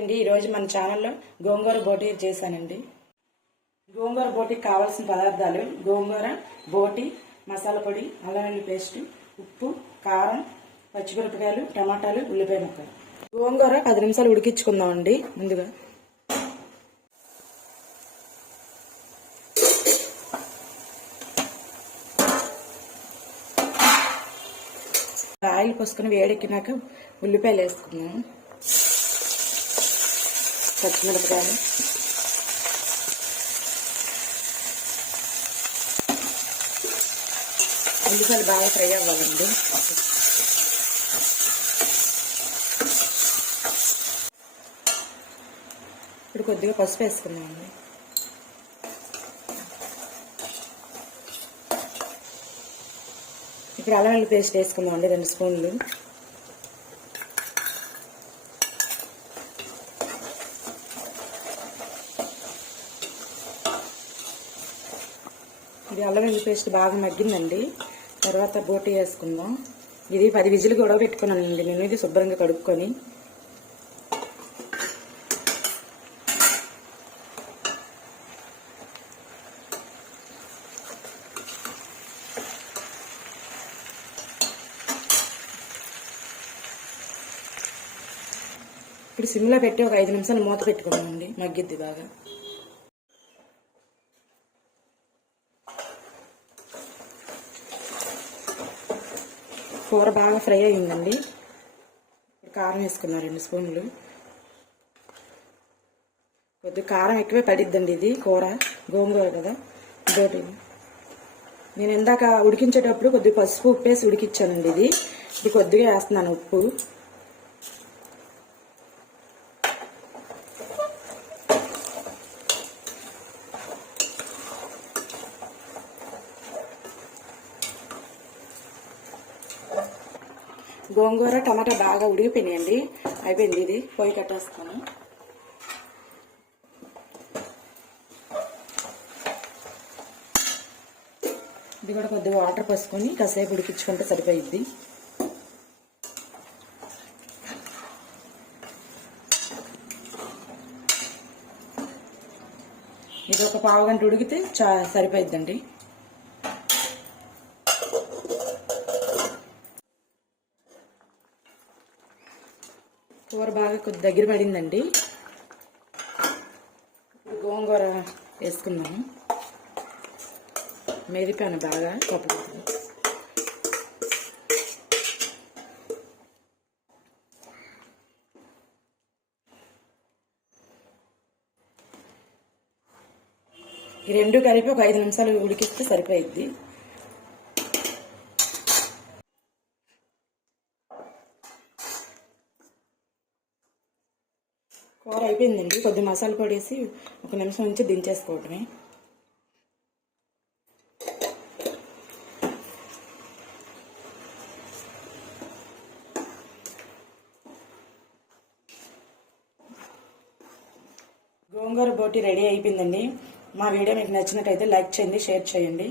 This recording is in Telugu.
అండి, ఈరోజు మన ఛానల్లో గోంగూర బోటి చేశానండి. గోంగూర బోటికి కావాల్సిన పదార్థాలు: గోంగూర, బోటి, మసాలా పొడి, అల్లం వెల్లుల్లి పేస్ట్, ఉప్పు, కారం, పచ్చిమిరపకాయలు, టమాటాలు, ఉల్లిపాయ ముక్కలు. గోంగూర 10 నిమిషాలు ఉడికించుకుందామండి. ముందుగా ఆయిల్ పోసుకొని వేడెక్కినాక ఉల్లిపాయలు వేసుకున్నాము, పచ్చిమిరపకాయలు, ఉల్లిపాయలు బాగా ఫ్రై అవ్వాలండి. ఇప్పుడు కొద్దిగా పసుపు వేసుకున్నామండి. ఇప్పుడు అల్లం వెల్లుల్లి పేస్ట్ వేసుకుందామండి, 2 స్పూన్లు. ఇది అల్లం వెల్లుల్లి పేస్ట్ బాగా మగ్గిందండి. తర్వాత బోటి వేసుకుందాం. ఇది 10 విజిల్ కూడా పెట్టుకున్నానండి నేను. ఇది శుభ్రంగా కడుక్కొని ఇప్పుడు సిమ్లో పెట్టి ఒక 5 నిమిషాలు మూత పెట్టుకున్నామండి, మగ్గిద్ది బాగా. కూర బాగా ఫ్రై అయ్యిందండి. ఇప్పుడు కారం వేసుకున్నాం 2 స్పూన్లు. కొద్దిగా కారం ఎక్కువే పడిద్దండి, ఇది కూర గోంగూర కదా బోటి. నేను ఇందాక ఉడికించేటప్పుడు కొద్దిగా పసుపు ఉప్పు వేసి ఉడికించానండి. ఇది ఇప్పుడు కొద్దిగా వేస్తున్నాను ఉప్పు. గోంగూర టమాటా బాగా ఉడికిపోయినాయండి, అయిపోయింది. ఇది పొయ్యి కట్టేస్తాను. ఇది కూడా కొద్దిగా వాటర్ పోసుకొని కాసేపు ఉడికించుకుంటే సరిపోయిద్ది. ఇది ఒక పావు గంట ఉడికితే సరిపోయిద్దండి. కూర బాగా కొద్ది దగ్గర పడిందండి. గోంగూర వేసుకున్నాము, మెదిపాను బాగా కప్పులు. ఈ 2 కలిపి ఒక 5 నిమిషాలు ఉడికిస్తే సరిపోయిద్ది. కూర అయిపోయిందండి. కొద్ది మసాలా పొడి వేసి 1 నిమిషం నుంచి దించేసుకోవటమే. గోంగూర బోటి రెడీ అయిపోయిందండి. మా వీడియో మీకు నచ్చినట్టయితే లైక్ చేయండి, షేర్ చేయండి.